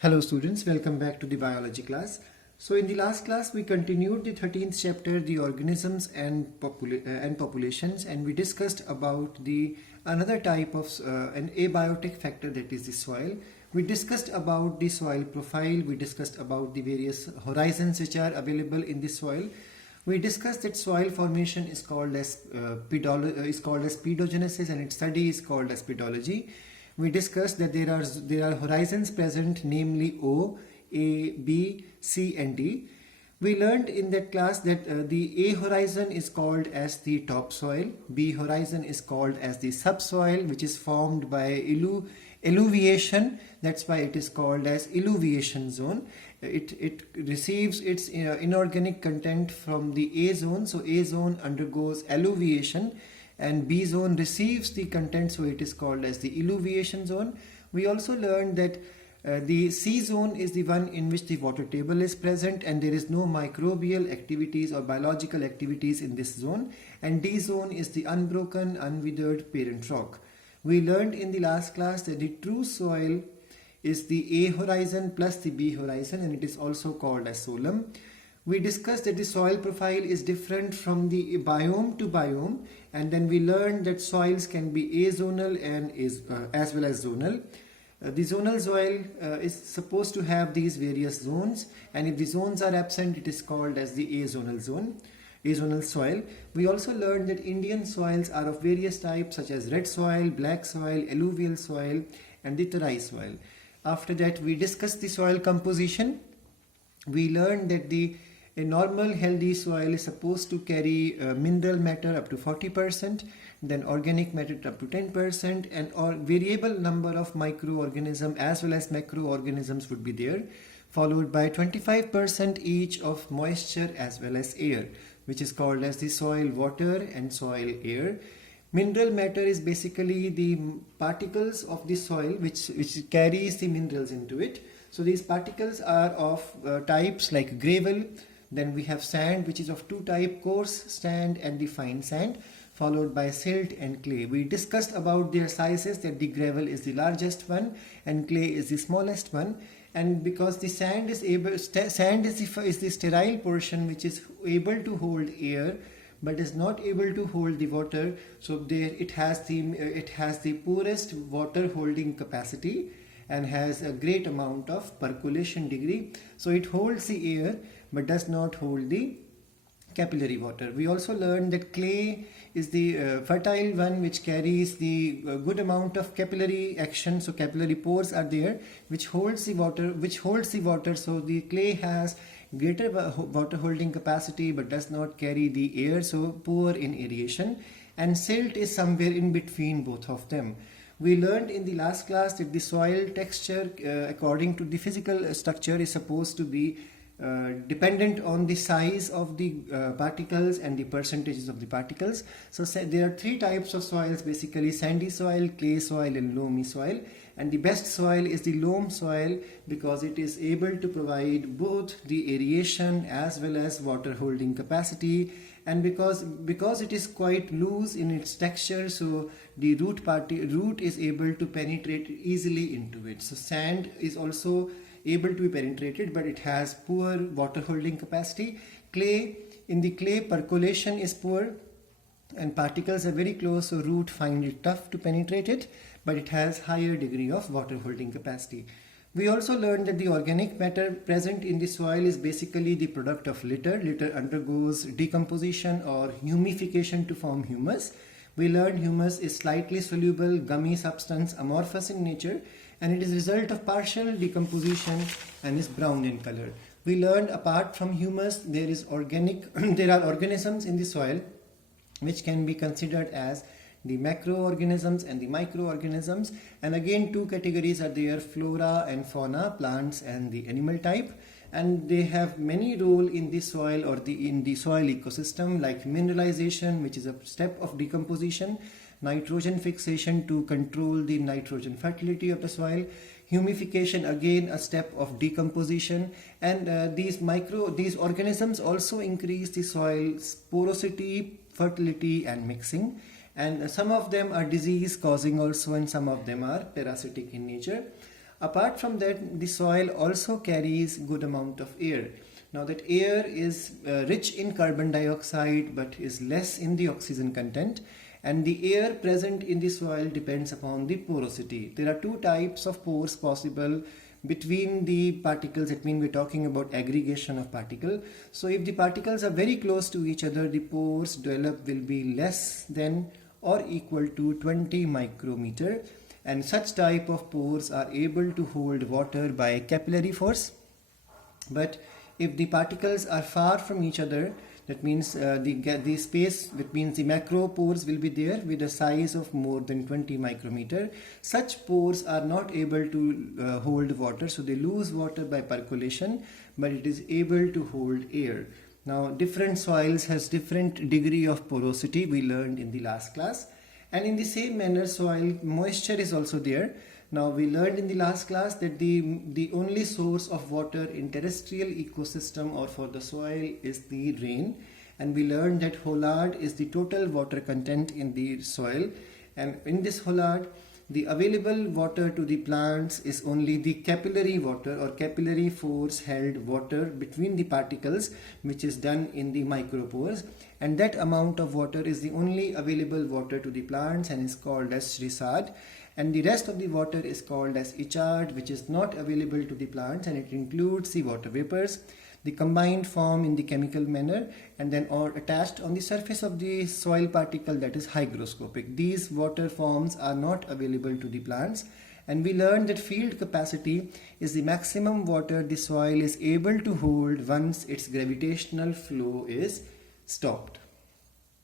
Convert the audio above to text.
Hello students, welcome back to the biology class. So in the last class we continued the 13th chapter, the organisms and populations, and we discussed about the another type of an abiotic factor, that is the soil. We discussed about the soil profile, we discussed about the various horizons which are available in the soil. We discussed that soil formation is called as pedogenesis, and its study is called as pedology. We discussed that there are horizons present, namely O, A, B, C and D. We learned in that class that the A horizon is called as the topsoil, B horizon is called as the subsoil, which is formed by eluviation. That's why it is called as eluviation zone. It receives its inorganic content from the A zone, so A zone undergoes eluviation, and B zone receives the content, so it is called as the eluviation zone. We also learned that the C zone is the one in which the water table is present and there is no microbial activities or biological activities in this zone, and D zone is the unbroken, unwithered parent rock. We learned in the last class that the true soil is the A horizon plus the B horizon, and it is also called as solum. We discussed that the soil profile is different from the biome to biome, and then we learned that soils can be azonal and as well as zonal. The zonal soil is supposed to have these various zones, and if the zones are absent, it is called as the azonal zone, azonal soil. We also learned that Indian soils are of various types, such as red soil, black soil, alluvial soil, and the terai soil. After that, we discussed the soil composition. We learned that a normal healthy soil is supposed to carry mineral matter up to 40%, then organic matter up to 10%, and or variable number of microorganisms as well as macroorganisms would be there, followed by 25% each of moisture as well as air, which is called as the soil water and soil air. Mineral matter is basically the particles of the soil which carries the minerals into it. So these particles are of types like gravel. Then we have sand, which is of two types, coarse sand and the fine sand, followed by silt and clay. We discussed about their sizes, that the gravel is the largest one and clay is the smallest one. And because the sand is the sterile portion which is able to hold air but is not able to hold the water, so there it has the poorest water holding capacity and has a great amount of percolation degree. So it holds the air but does not hold the capillary water. We also learned that clay is the fertile one which carries the good amount of capillary action. So capillary pores are there which holds the water. So the clay has greater water holding capacity but does not carry the air, so poor in aeration. And silt is somewhere in between both of them. We learned in the last class that the soil texture according to the physical structure is supposed to be dependent on the size of the particles and the percentages of the particles. So there are three types of soils basically: sandy soil, clay soil and loamy soil. And the best soil is the loam soil because it is able to provide both the aeration as well as water holding capacity, and because it is quite loose in its texture, so the root is able to penetrate easily into it. So sand is also able to be penetrated, but it has poor water holding capacity. In the clay, percolation is poor and particles are very close, so root find it tough to penetrate it, but it has higher degree of water holding capacity. We also learned that the organic matter present in the soil is basically the product of litter. Litter undergoes decomposition or humification to form humus. We learned humus is slightly soluble, gummy substance, amorphous in nature, and it is a result of partial decomposition and is brown in color. We learned apart from humus, there are organisms in the soil which can be considered as the macroorganisms and the microorganisms. And again, two categories are there: flora and fauna, plants and the animal type. And they have many role in the soil or in the soil ecosystem, like mineralization, which is a step of decomposition; nitrogen fixation to control the nitrogen fertility of the soil; humification, again a step of decomposition. And these organisms also increase the soil's porosity, fertility and mixing. And some of them are disease causing also, and some of them are parasitic in nature. Apart from that, the soil also carries good amount of air. Now that air is rich in carbon dioxide but is less in the oxygen content, and the air present in the soil depends upon the porosity. There are two types of pores possible between the particles. It means we're talking about aggregation of particle. So if the particles are very close to each other, the pores developed will be less than or equal to 20 micrometer, and such type of pores are able to hold water by capillary force. But if the particles are far from each other, that means the space, that means the macro pores will be there with a size of more than 20 micrometer. Such pores are not able to hold water, so they lose water by percolation, but it is able to hold air. Now different soils has different degree of porosity, we learned in the last class, and in the same manner soil moisture is also there. Now we learned in the last class that the only source of water in terrestrial ecosystem or for the soil is the rain, and we learned that holard is the total water content in the soil, and in this holard the available water to the plants is only the capillary water or capillary force held water between the particles, which is done in the micropores, and that amount of water is the only available water to the plants and is called as resard. And the rest of the water is called as ichard, which is not available to the plants, and it includes the water vapors. The combined form in the chemical manner and then are attached on the surface of the soil particle, that is hygroscopic. These water forms are not available to the plants, and we learned that field capacity is the maximum water the soil is able to hold once its gravitational flow is stopped.